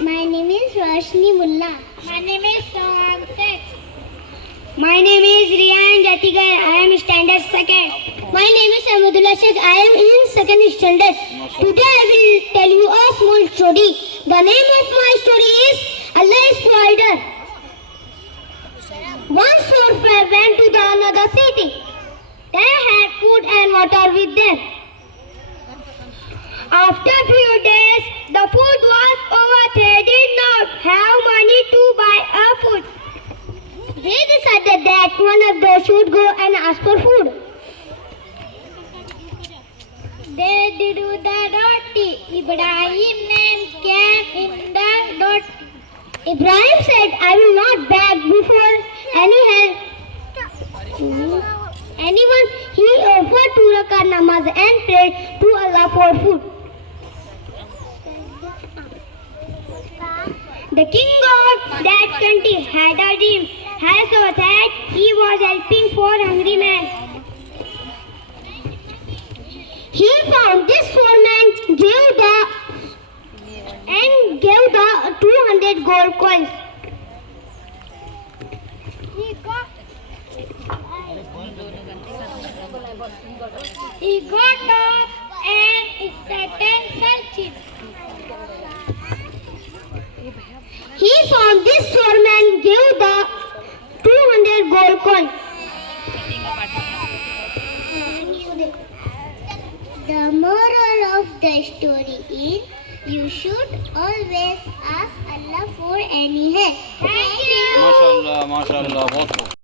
My name is Roshni Mullah. My name is Soham Sheikh. My name is Riyan Jatigar. I am standard second. My name is Ahmadullah Sheikh. I am in second standard. Today I will tell you a small story. The name of my story is Allah is Provider. Once four friends went to the another city. They had food and water with them. After few days, the food was over. They did not have money to buy a food. They decided that one of them should go and ask for food. They did the roti. Ibrahim name came in the roti. Ibrahim said, I will not beg before anyone. He offered 2 rakat namaz and prayed to Allah for food. The king of that country had a dream. Has saw that he was helping for hungry men. He found this poor man, gave the 200 gold coins. He got up and started searching. He found this poor man, gave the 200 gold coins. The moral of the story is you should always ask Allah for any help. Thank you. माशाल्लाह माशाल्लाह बहुत